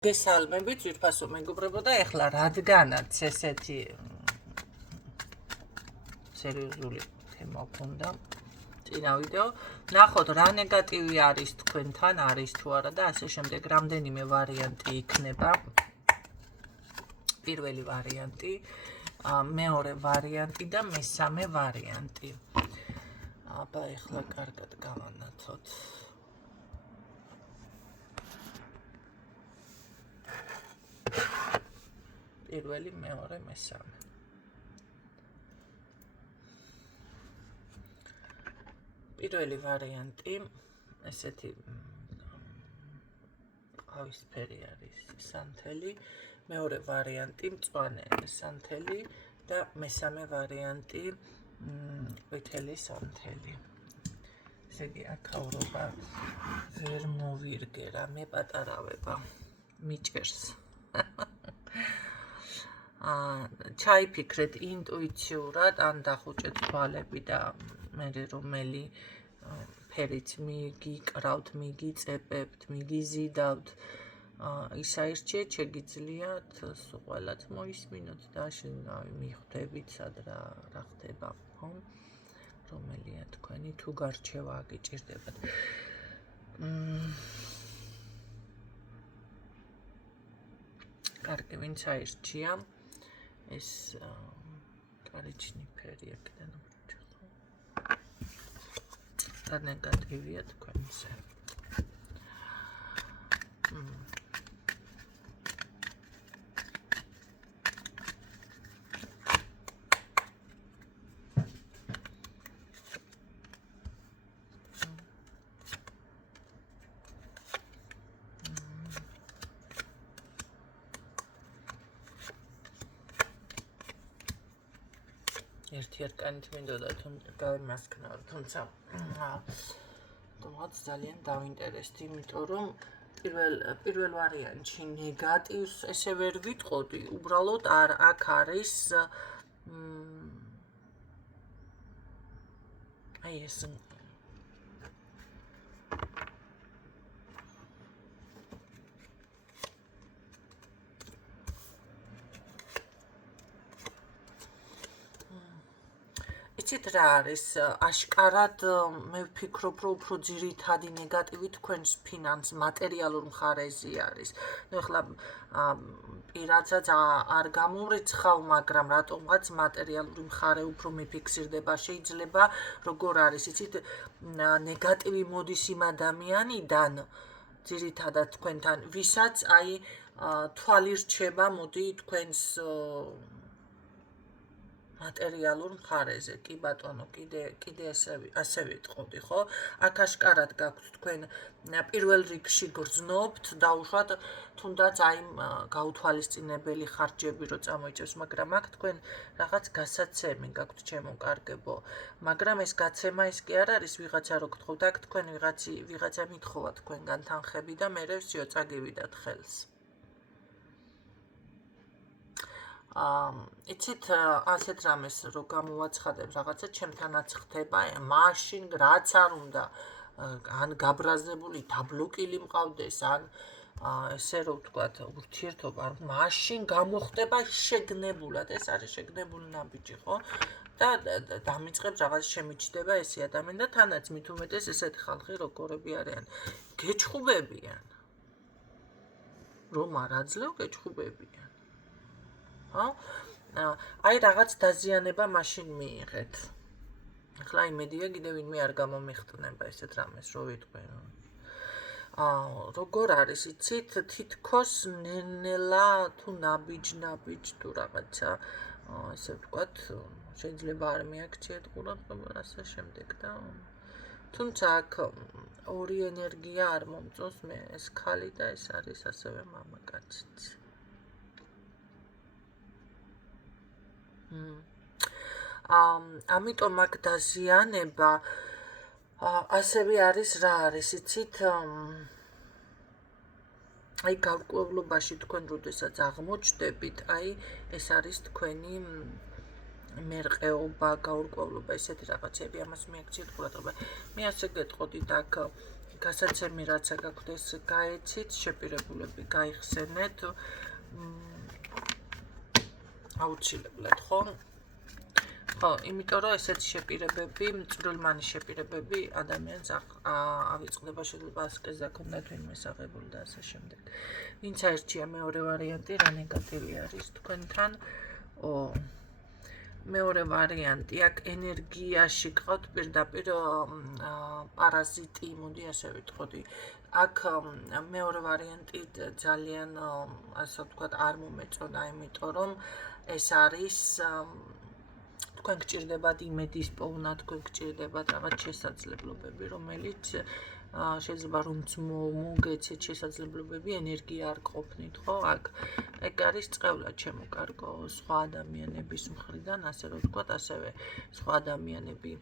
გესალმებით, ძვირფასო მეგობრებო და ეხლა რადგანაც ესეთი სერიოზული თემა გქონდა წინა ვიდეო, ნახოთ რა ნეგატივი არის თქვენთან, არის თუ არა და ასე შემდეგ, რამდენიმე ვარიანტი იქნება. პირველი ვარიანტი, მეორე ვარიანტი და მესამე ვარიანტი. აბა ეხლა კარგად გავანაცოთ. პირველი, მეორე, მესამე. პირველი ვარიანტი, ესეთი ყავისფერი არის სანთელი, მეორე ვარიანტი მწვანე სანთელი და მესამე ვარიანტი ყვითელი სანთელი. ესე იგი, აქაურობა ვერ მოვირგე რა, მე პატარავება მიჭერს. ჩაიფიქრეთ ინტუიციურად, ან დახუჭეთ თვალები და მე რომელი ფერით მიგიკრავთ, მიგიწებებთ, მიგიზიდავთ, ის აირჩიეთ, შეგიძლიათ ყველაც მოისმინოთ და მიხვდებით სად რა ხდება, ხო? რომელია თქვენი თუ გარჩევა გიჭირდებათ. კარგი, ვინც აირჩია ეს კარიჩნი ფერი აქედან ვრჩა, ხო? და ნეგატივია თქვენზე. ერთი არკანით მინდოდა თუ გავიმასქნაო, თუმცა თუმცა ძალიან დავინტერესდი, იმიტომ რომ პირველ ვარიანტში ნეგატივს ესე ვერ ვიტყოდი, უბრალოდ აქ არის აი ეს იცით რა არის, აშკარად მე ვფიქრობ, რომ უფრო ძირითადი ნეგატივი თქვენს ფინანს მატერიალურ მხარეზე არის. ნუ ეხლა პირადსაც არ გამომრიცხავ, მაგრამ რატომღაც მატერიალური მხარე უფრო მიფიქსირდება, შეიძლება როგორ არის, იცით, ნეგატივი მოდის იმ ადამიანიდან ძირითადად თქვენთან, ვისაც აი თვალი რჩება მოდი თქვენს მატერიალურ მხარეზე, კი ბატონო, კიდე ასე ვიტყოდი, ხო? აქ აშკარად გაქვთ თქვენ პირველ რიგში გრძნობთ, დაუშვათ თუნდაც აი გაუთვალისწინებელი ხარჯები რო წამოიჭებს, მაგრამ აქ თქვენ რაღაც გასაცემი გაქვთ, ჩემო კარგებო. მაგრამ ეს გაცემა ის კი არ არის ვიღაცა რო გთხოვთ, აქ თქვენ ვიღაცა მითხოვა თქვენგან თანხები და მერე ვსიო წაგივიდათ ხელს. იცით, ასეთ რამეს რო გამოვაცხადებ რაღაცა ჩემთანაც ხდება, მაშინ რაც არ უნდა, ან გაბრაზებული დაბლოკილი მყავდეს, ან ესე რო ვთქვათ, ურთიერთობა, მაშინ გამოხდება შეგნებულად, ეს არის შეგნებული ნაბიჯი, ხო? და დამიწყებს რაღაც შემიჩნდება ესე ადამიანი და თანაც მით უმეტეს ესეთი ხალხი როგორები არიან, გეჩხუბებიან. რომ არ აძლევ, გეჩხუბებიან. აი რაღაც დაზიანება მაშინ მიიღეთ. ახლა იმედია კიდევ ვინმე არ გამომიხტნება ესეთ რამეს რო ვიტყვი. როგორ არის, იცით, თითქოს ნელა თუ ნაბიჯ თუ რაღაცა, ესე ვთქვათ, შეიძლება არ მიაქციეთ ყურადღება ასე შემდეგ და თუმცა აქ ორი ენერგია არ მომწონს მე, ეს ქალი და ეს არის ასევე მამაკაციც. ამიტომ აქ დაზიანება ასევე არის რა არის, იცით, აი გარკვევლობაში თქვენ როდესაც აღმოჩნდებით, აი ეს არის თქვენი მერყეობა, გაურკვევლობა, ესეთი რაღაცები, ამას მიაქციეთ ყურადღება. მე ასე გეტყოდით აქ გასაცემი რაცა გაქვთ ეს გაეცით, შეპირებულები გაიხსენეთ. აუცილებლად, ხო? ხო, იმიტომ რომ ესეთი შეპირებები, წვრილმანი შეპირებები ადამიანს ავიწყდება, შეიძლება ასკეზა ქონდათ ვინმე აღებული და ასე შემდეგ. ვინც აირჩია მეორე ვარიანტი, რა ნეგატივი არის თქვენთან? მეორე ვარიანტი, აქ ენერგიაში გყავთ პირდაპირ პარაზიტი, მოდი ასე ვიტყოდი. აქ მეორე ვარიანტი ძალიან, ასე ვთქვათ, არ მომეწონა, იმიტომ რომ ეს არის თქვენ გჭირდებათ იმედის პოვნა, თქვენ გჭირდებათ რაღაც შესაძლებლობები, რომელიც შეიძლება რომც მოგეცეთ შესაძლებლობები, ენერგია არ ყოფნით, ხო? აქ ეგ არის წევლა ჩემო-კარგო სხვა ადამიანების მხრიდან, ასე რომ ვთქვათ, ასევე სხვა ადამიანები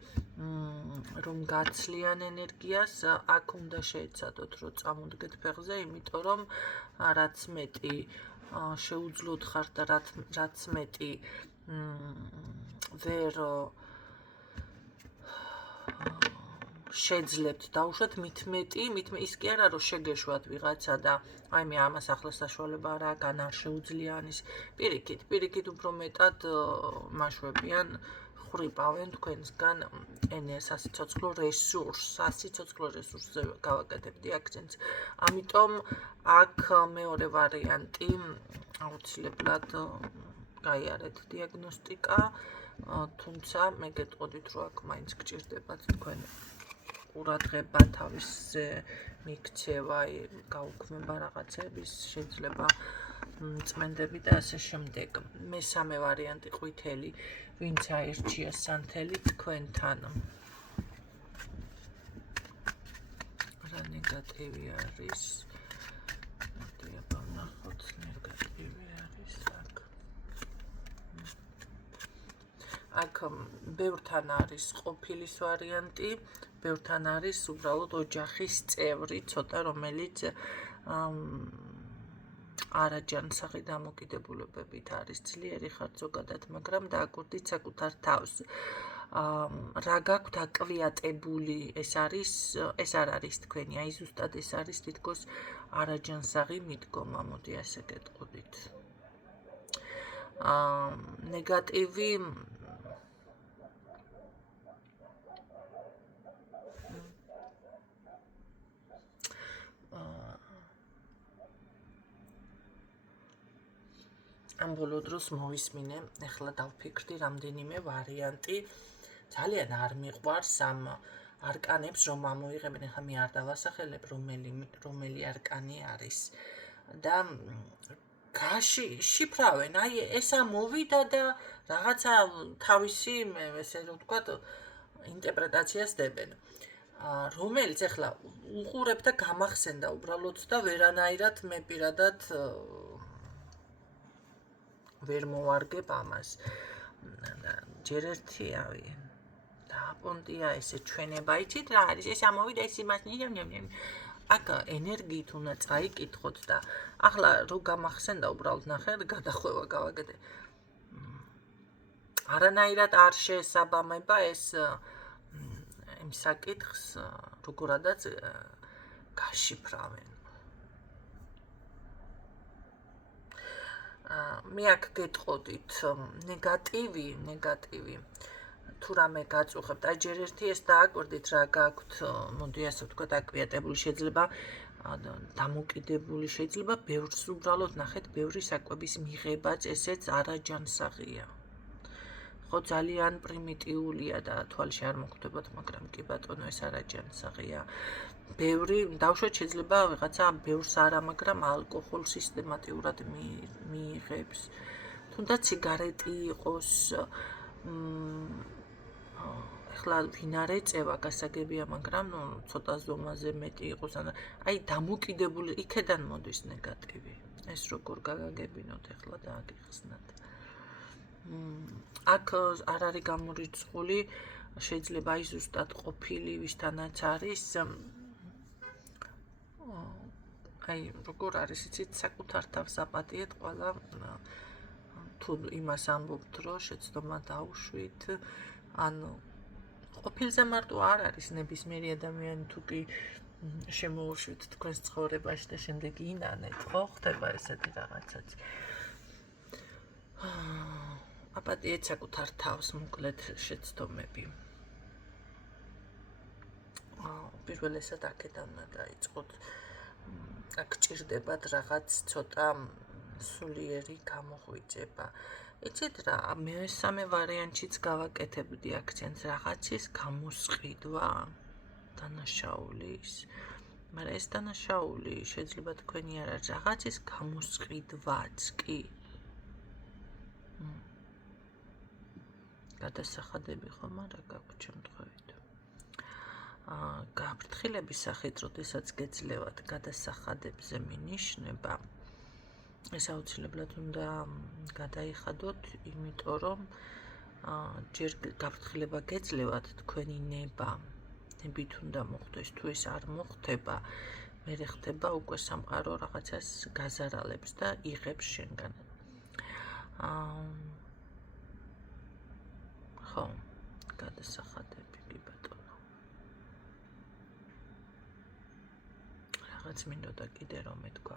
რომ გაცლიან ენერგიას, აქ უნდა შეეცადოთ, რომ წამოდგეთ ფეხზე, იმიტომ რომ რაც მეტი შეუძლოთ ხართ და რაც მეტი ვერ შეძლებთ დაუშვათ, მით მეტი ის კი არა რომ შეგეშვათ ვიღაცა და აი მე ამას ახლა საშუალება არ აქვს, ან არ შეუძლია ანის პირიქით უფრო მეტად მაშვებიან, ხვრიპავენ თქვენსგან სასიცოცხლო რესურსზე გავაკეთებდი აქცენტს. ამიტომ აქ მეორე ვარიანტი აუცილებლად გაიარეთ დიაგნოსტიკა, თუმცა მე გეტყოდით, რომ აქ მაინც გჭირდებათ თქვენ ყურადღება თავისზე მიქცევა, გაუქმება რაღაცების, შეიძლება წმენდები და ასე შემდეგ. მესამე ვარიანტი ყვითელი, ვინც აირჩია სანთელი თქვენთან. რა ნეგატივი არის? მოდი აბა ვნახოთ, ნეგატივი არის აქ. აქ ბევრთან არის ყოფილის ვარიანტი, ბევრთან არის უბრალოდ ოჯახის წევრი, ცოტა რომელიც არაჯანსაღი დამოკიდებულებებით არის ძლიერი ხართ ზოგადად, მაგრამ დააკვირდით საკუთარ თავს. რა გაქვთ აკვიატებული, ეს არ არის თქვენი, აი ზუსტად ეს არის თითქოს არაჯანსაღი მიდგომა, მოდი ასე გეტყოდით. ნეგატივი ამ ბოლო დროს მოვისმინე, ეხლა დავფიქრდი რამდენიმე ვარიანტი, ძალიან არ მიყვარს ამ არკანებს რომ ამოიღებენ, ეხლა მე არ დავასახელებ რომელი არკანი არის და შიფრავენ, აი ეს ამოვიდა და რაღაცა თავისი, ესე რომ ვთქვათ, ინტერპრეტაციას დებენ. რომელიც ეხლა უყურებ და გამახსენდა უბრალოდ და ვერანაირად მე პირადად ვერ მოვარგებ ამას. ჯერ ერთიავი დააპონტია ესე ჩვენება, იცით რა არის, ეს ამოვიდა, ეს იმას აქ ენერგიით უნდა წაიკითხოთ და ახლა რო გამახსენდა უბრალოდ ნახე, გადახვევა გავაკეთე. არანაირად არ შეესაბამება ეს იმ საკითხს, როგორადაც გაშიფრავენ. მე აქ გეტყოდით ნეგატივი თუ რამე გაწუხებთ, აი ჯერ ერთი ეს დააკვირდით რა გაქვთ, მოდი ასე ვთქვათ, აკვიატებული შეიძლება დამოკიდებული, შეიძლება ბევრს უბრალოდ ნახეთ, ბევრი საკვების მიღებაც ესეც არაჯანსაღია. ხო, ძალიან პრიმიტიულია და თვალში არ მოხვდებათ, მაგრამ კი ბატონო, ეს არაჯანსაღია. ბევრი, დავუშვათ, შეიძლება ვიღაცა ბევრს არა, მაგრამ ალკოჰოლს სისტემატიურად მიიღებს. თუნდაც სიგარეტი იყოს, ეხლა ვინ არ ეწევა, გასაგებია, მაგრამ ცოტა ზომაზე მეტი იყოს, აი დამოკიდებული, იქედან მოდის ნეგატივი. ეს როგორ გაგაგებინოთ ეხლა და აგიხსნათ. აქ არ არის გამორიცხული, შეიძლება აი ზუსტად ყოფილი ვისთანაც არის. აი როგორ არის, იცით, საკუთარ თავს აპატიეთ ყველა, თუ იმას ამბობთ, რომ შეცდომა დაუშვით, ანუ ყოფილზე მარტო არ არის ნებისმიერი ადამიანი, თუ კი შემოუშვით თქვენს ცხოვრებაში და შემდეგ ინანეთ, ხო? ხდება ესეთი რაღაცაც. აპატიეთ საკუთარ თავს, მოკლედ შეცდომები. პირველესად აქედან უნდა დაიწყოთ. აქ ჭირდებათ რაღაც ცოტა სულიერი გამოღვიძება. იცით რა, მესამე ვარიანტშიც გავაკეთებდი აქცენტს, რაღაცის გამოსყიდვა დანაშაულის. მაგრამ ეს დანაშაული შეიძლება თქვენი არ არის, რაღაცის გამოსყიდვაც კი. გადასახადები ხომ არა გაქვთ შემთხვევით. გაფრთხილების სახით, როდესაც გეძლევათ გადასახადებზე მინიშნება, ეს აუცილებლად უნდა გადაიხადოთ, იმიტომ რომ ჯერ გაფრთხილება გეძლევათ, თქვენი ნებით უნდა მოხდეს, თუ ეს არ მოხდება, მერე ხდება უკვე სამყარო რაღაცას გაზარალებს და იღებს შენგან. ხო, გადასახადები კი ბატონო. რაღაც მინდოდა კიდე რომ მეთქვა.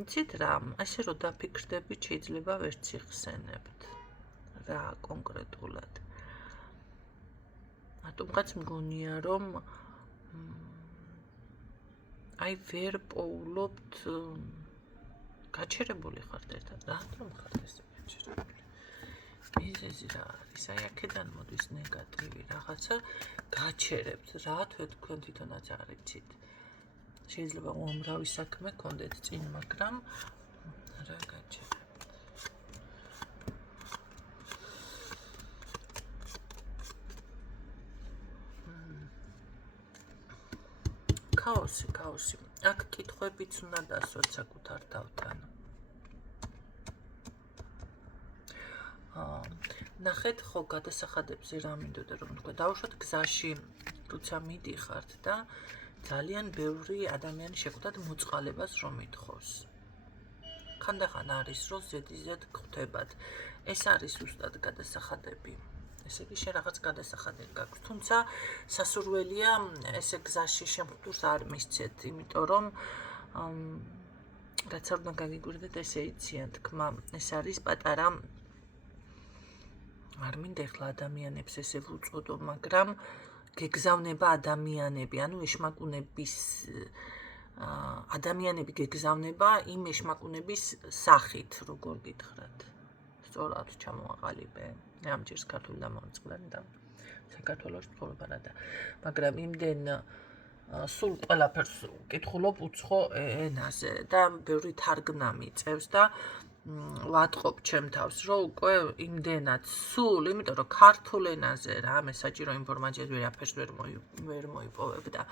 იცით რა, ასე რომ დაფიქრდებით, შეიძლება ვერც იხსენებთ. რა კონკრეტულად. რატომღაც მგონია რომ აი ვერ პოულობთ გაჩერებული ხართ ერთად. რატომ ხართ ესე გაჩერებული? მიზეზი რა არის? აი აქედან მოდის ნეგატივი რაღაცა გაჩერებთ. რა თქვენ თვითონაც არ იცით. შეიძლება უამრავი საქმე გქონდეთ წინ, მაგრამ რა გაჩერებთ. ქაოსი. აქ კითხვებიც უნდა დასვათ საკუთარ თავთან. ნახეთ, ხო, გადასახადებზე რა მინდოდა რომ თქვა, დავუშვათ გზაში, როცა მიდიხართ და ძალიან ბევრი ადამიანი შეხვდათ მოწყალებას რომ ითხოვს. ხანდახან არის რომ ზედიზედ გხვდებათ. ეს არის ზუსტად გადასახადები. ესე იგი შენ რაღაც გადასახადები გაქვს. თუმცა სასურველია ესე გზაში შემხვდურს არ მისცეთ, იმიტომ რომ რაც არ უნდა გაგიკვირდეთ, ესე იციან თქმა. ეს არის პატარა არ მინდა ეხლა ადამიანებს ესე ვუწოდო, მაგრამ გეგზავნება ადამიანები, ანუ ეშმაკუნების ადამიანები გეგზავნება იმ ეშმაკუნების სახით, როგორ გითხრათ. სწორად ჩამოაყალიბე. ამჯერს ქართული დამოწყდნენ და საქართველოს ცხოვრობანა და მაგრამ იმდენ სულ ყველაფერს ვკითხულობ უცხო ენაზე და ბევრი თარგმნა მიწევს და ვატყობ ჩემ თავს, რომ უკვე იმდენად სულ, იმიტომ რომ ქართულ ენაზე რა მე საჭირო ინფორმაციას ვერაფერს ვერ მოიპოვებ და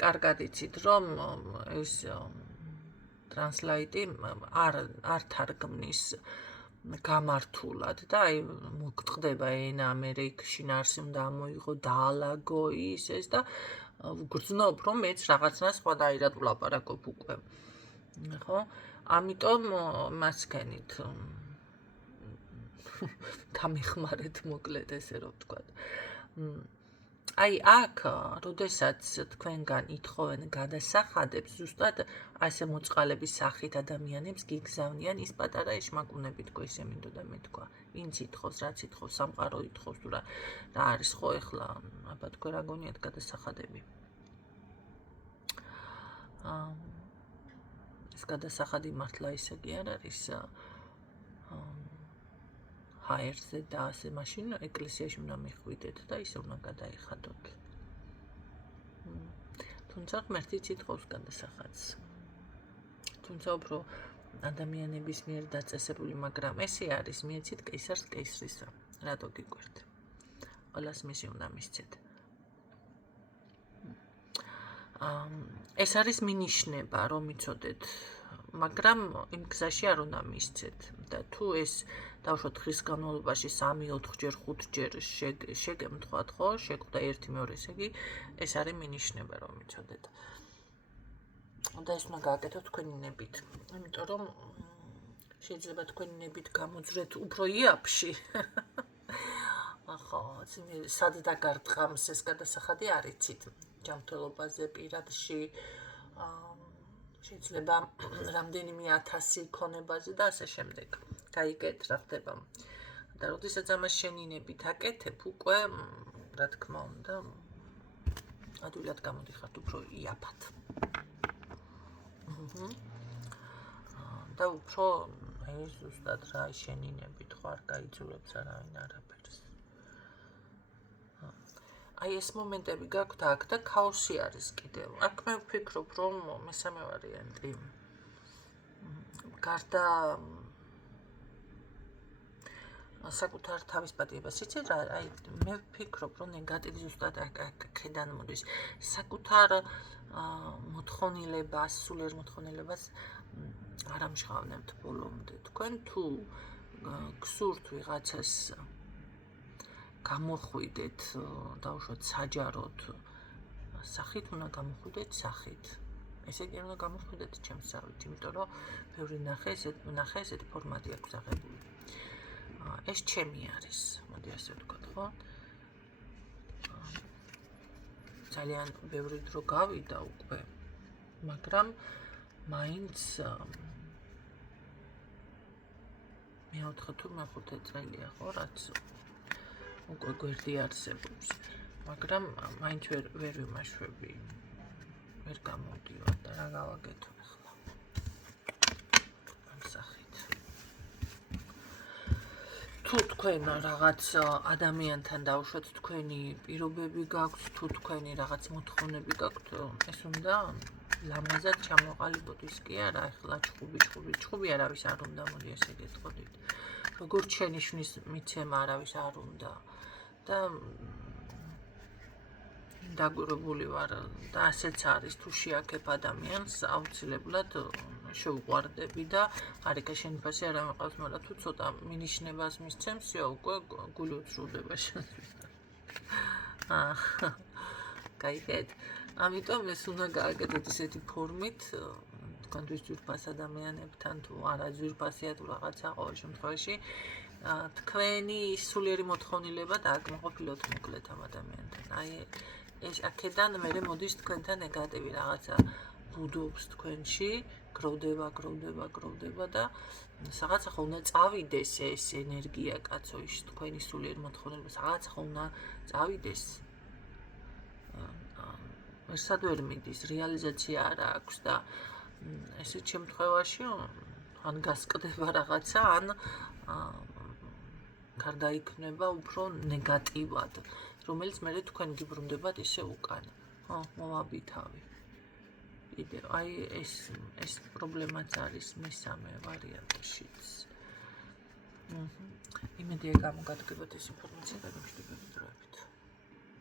კარგად იცით, რომ ეს ტრანსლეიტი არ თარგმნის გამართულად და აი მოგწყდება ენა ამერიკაში ნარსი უნდა ამოიღო დაალაგო ეს და გრძნობ რომ მეც რაღაცნაირად სხვადასხვაირად ვლაპარაკობ უკვე. ხო? ამიტომ მასქენით გამიხმარეთ მოკლედ ესე რომ ვთქვა. აი აქ, როდესაც თქვენგან ითხოვენ გადასახადებს, ზუსტად ასე მოწყალების სახით ადამიანებს გიგზავნიან ის პატარა ეშმაკუნები თქო ისე მინდოდა მეთქვა. ვინც ითხოვს, რაც ითხოვს, სამყარო ითხოვს თუ რა არის ხო ეხლა, აბა თქვენ რა გონიათ გადასახადები? ეს გადასახადი მართლა ისე კი არ არის ჰაერზე და ასე მაშინ ეკლესიაში უნდა მიხვიდეთ და ისე უნდა გადაიხადოთ. თუმცა ღმერთიც ითხოვს გადასახადს. თუმცა უფრო ადამიანების მიერ დაწესებული, მაგრამ ესე არის მიეცით კეისარს კეისრისა. რატო გიკვირთ? ყველას მისი უნდა მისცეთ. ეს არის მინიშნება, რომ იცოდეთ, მაგრამ იმ გზაში არ უნდა მისცეთ და თუ ეს დავუშვათ დღის განმავლობაში 3-4 ჯერ 5 ჯერ შეგემთხვათ, ხო, შეგვდა 1-2, ესე იგი ეს არის მინიშნება, რომ იცოდეთ. და ეს უნდა გააკეთოთ თქვენი ნებით, იმიტომ რომ შეიძლება თქვენი ნებით გამოძრეთ უფრო იაფში. ხო, სად დაგარტყამს ეს გადასახადი არ იცით. ჯანმრთელობაზე პირადში, შეიძლება რამდენიმე 1000 ქონებაზე და ასე შემდეგ. გაიგეთ რა ხდება. და როდესაც ამას შენინებით აკეთებ, უკვე რა თქმა უნდა, ადვილად გამოდიხართ უფრო იაფად. და უფრო ეს ზუსტად რა შენინებით ხო არ გაიძულებს არავინ არაფერს. აი ეს მომენტები გაქვთ აქ და ქაოსი არის კიდევ. აქ მე ვფიქრობ, რომ მესამე ვარიანტი გარდა საკუთარ თავის პატიებას იცით რა, აი მე ვფიქრობ, რომ ნეგატივი ზუსტად აქედან მოდის. საკუთარ მოთხოვნილებას, სულიერ მოთხოვნილებას არ ამჟღავნებთ ბოლომდე. თქვენ თუ გსურთ ვიღაცას გამოხვიდეთ, დაუშვათ საჯაროდ სახით, უნდა გამოხვიდეთ სახით. ესე იგი უნდა გამოხვიდეთ ჩემსავით, იმიტომ რომ ბევრი ნახე ესეთი ფორმატი აქვს აღებული. ეს ჩემი არის, მოდი ასე ვთქვათ, ხო? ძალიან ბევრი დრო გავიდა უკვე, მაგრამ მაინც მეოთხე თუ მეხუთე წელია, ხო, რაც უკვე გვერდი არსებობს, მაგრამ მაინც ვერ ვიმაშვები, ვერ გამოვდივარ და რა გავაკეთო ახლა. ამ სახით. თუ თქვენ რაღაც ადამიანთან დაუშვათ თქვენი პირობები გაქვთ, თუ თქვენი რაღაც მოთხოვნები გაქვთ, ეს უნდა ლამაზად ჩამოყალიბოთ ის კი არა, ახლა ჩხუბი არავის არ უნდა, მოდი ესე გეტყოდით. როგორც შენიშვნის მიცემა არავის არ უნდა და დაგურებული ვარ და ასეც არის, თუ შეაქებ ადამიანს აუცილებლად შევუყვარდები და არიქა შენი ფასი არ ამეყავს, მაგრამ თუ ცოტა მინიშნებას მისცემსიო, უკვე გული უცრუდება შეიძლება. გაიგეთ? ამიტომ ეს უნდა გააკეთოთ ესეთი ფორმით, თქვენთვის ძვირფას ადამიანებთან თუ არა ძვირფასია თუ რაღაცა ყოველ შემთხვევაში, თქვენი სულიერი მოთხოვნილება დააკმაყოფილოთ მოკლედ ამ ადამიანთან. აი ეს აქედან მერე მოდის თქვენთან ნეგატივი რაღაცა ბუდობს თქვენში, გროვდება და რაღაცა ხო უნდა წავიდეს ეს ენერგია კაცო ის თქვენი სულიერ მოთხოვნილებას, რაღაცა ხო უნდა წავიდეს. ერთად ვერ მიდის, რეალიზაცია არ აქვს და ესეთ შემთხვევაში ან გასკდება რაღაცა, ან გარდაიქმნება უფრო ნეგატივად, რომელიც მერე თქვენ გიბრუნდებათ ისე უკან. ხო, მოვაბითავი. კიდევ, აი ეს პრობლემაც არის მესამე ვარიანტშიც. იმედია გამოგადგებათ ეს ინფორმაცია.